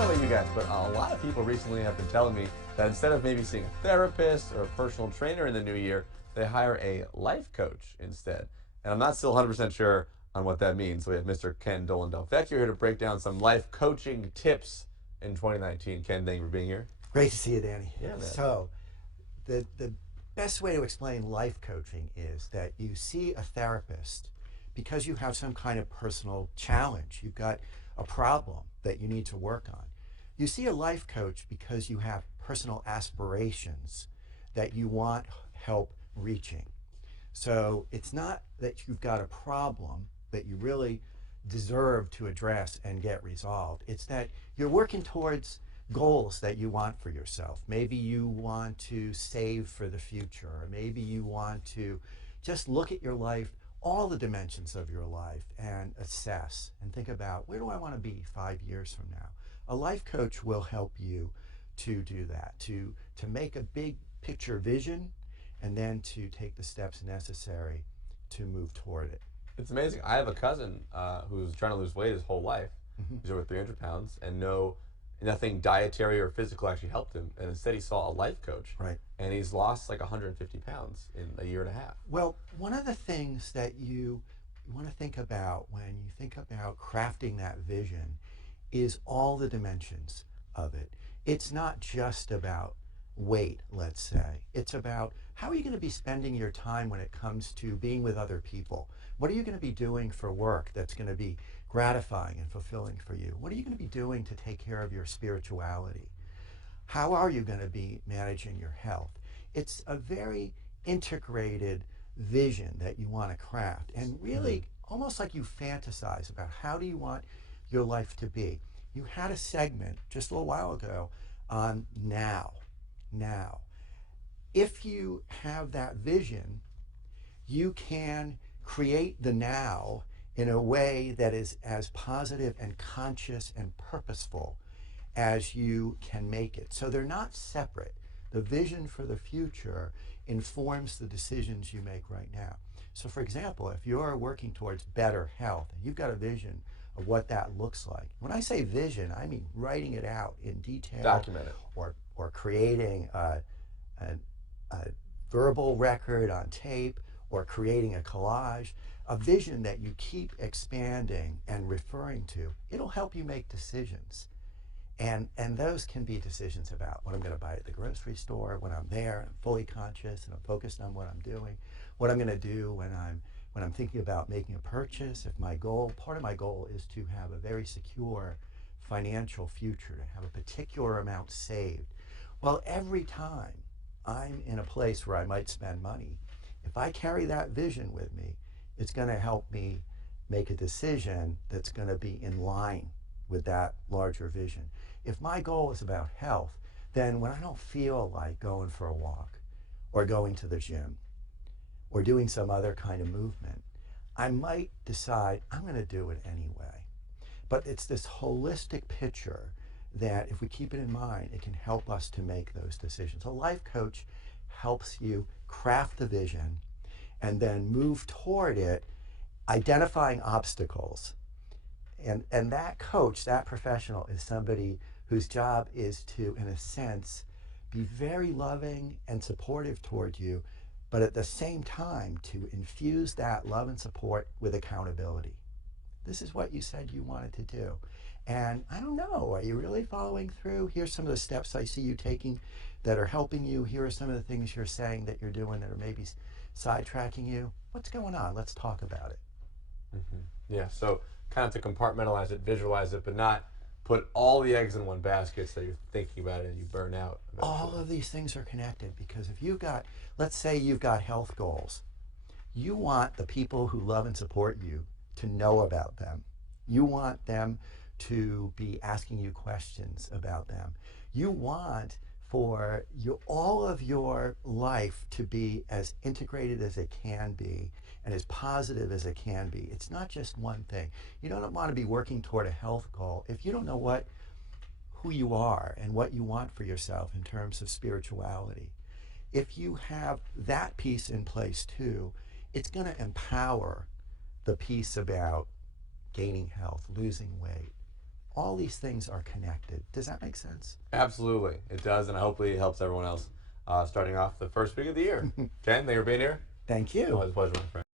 know about you guys, but a lot of people recently have been telling me that instead of maybe seeing a therapist or a personal trainer in the new year, they hire a life coach instead. And I'm not still 100% sure on what that means. So we have Mr. Ken Dolan-Del here to break down some life coaching tips in 2019. Ken, thank you for being here. Great to see you, Danny. Yeah, man. So, the best way to explain life coaching is that you see a therapist because you have some kind of personal challenge. You've got a problem that you need to work on. You see a life coach because you have personal aspirations that you want help reaching. So it's not that you've got a problem that you really deserve to address and get resolved. It's that you're working towards goals that you want for yourself. Maybe you want to save for the future, or maybe you want to just look at your life, all the dimensions of your life, and assess and think about, where do I want to be 5 years from now? A life coach will help you to do that, to make a big picture vision, and then to take the steps necessary to move toward it. It's amazing. I have a cousin who's trying to lose weight his whole life. He's over 300 pounds, and nothing dietary or physical actually helped him. And instead, he saw a life coach. Right. And he's lost like 150 pounds in a year and a half. Well, one of the things that you want to think about when you think about crafting that vision is all the dimensions of it. It's not just about weight, let's say. It's about how are you going to be spending your time when it comes to being with other people? What are you going to be doing for work that's going to be gratifying and fulfilling for you? What are you going to be doing to take care of your spirituality? How are you going to be managing your health? It's a very integrated vision that you want to craft, and really almost like you fantasize about how do you want your life to be. You had a segment just a little while ago on now. If you have that vision, you can create the now in a way that is as positive and conscious and purposeful as you can make it. So they're not separate. The vision for the future informs the decisions you make right now. So for example, if you're working towards better health, and you've got a vision of what that looks like. When I say vision, I mean writing it out in detail. Document it. Or creating a verbal record on tape, or creating a collage, a vision that you keep expanding and referring to. It'll help you make decisions. And those can be decisions about what I'm going to buy at the grocery store, when I'm there, I'm fully conscious and I'm focused on what I'm doing, what I'm going to do when I'm thinking about making a purchase. If my goal, part of my goal is to have a very secure financial future, to have a particular amount saved. Well, every time I'm in a place where I might spend money, if I carry that vision with me, it's going to help me make a decision that's going to be in line with that larger vision. If my goal is about health, then when I don't feel like going for a walk or going to the gym or doing some other kind of movement, I might decide I'm going to do it anyway. But it's this holistic picture that if we keep it in mind, it can help us to make those decisions. A life coach helps you craft the vision and then move toward it, identifying obstacles. And that coach, that professional, is somebody whose job is to, in a sense, be very loving and supportive toward you, but at the same time to infuse that love and support with accountability. This is what you said you wanted to do. And I don't know, are you really following through? Here's some of the steps I see you taking that are helping you. Here are some of the things you're saying that you're doing that are maybe sidetracking you. What's going on? Let's talk about it. Yeah, so kind of to compartmentalize it, visualize it, but not put all the eggs in one basket so you're thinking about it and you burn out eventually. All of these things are connected because if you've got, let's say you've got health goals, you want the people who love and support you to know about them. You want them to be asking you questions about them. You want for all of your life to be as integrated as it can be and as positive as it can be. It's not just one thing. You don't want to be working toward a health goal if you don't know who you are and what you want for yourself in terms of spirituality. If you have that piece in place too, it's going to empower the piece about gaining health, losing weight, All these things are connected. Does that make sense? Absolutely, it does, and hopefully it helps everyone else starting off the first week of the year. Ken, thank you for being here. Thank you. Always a pleasure, my friend.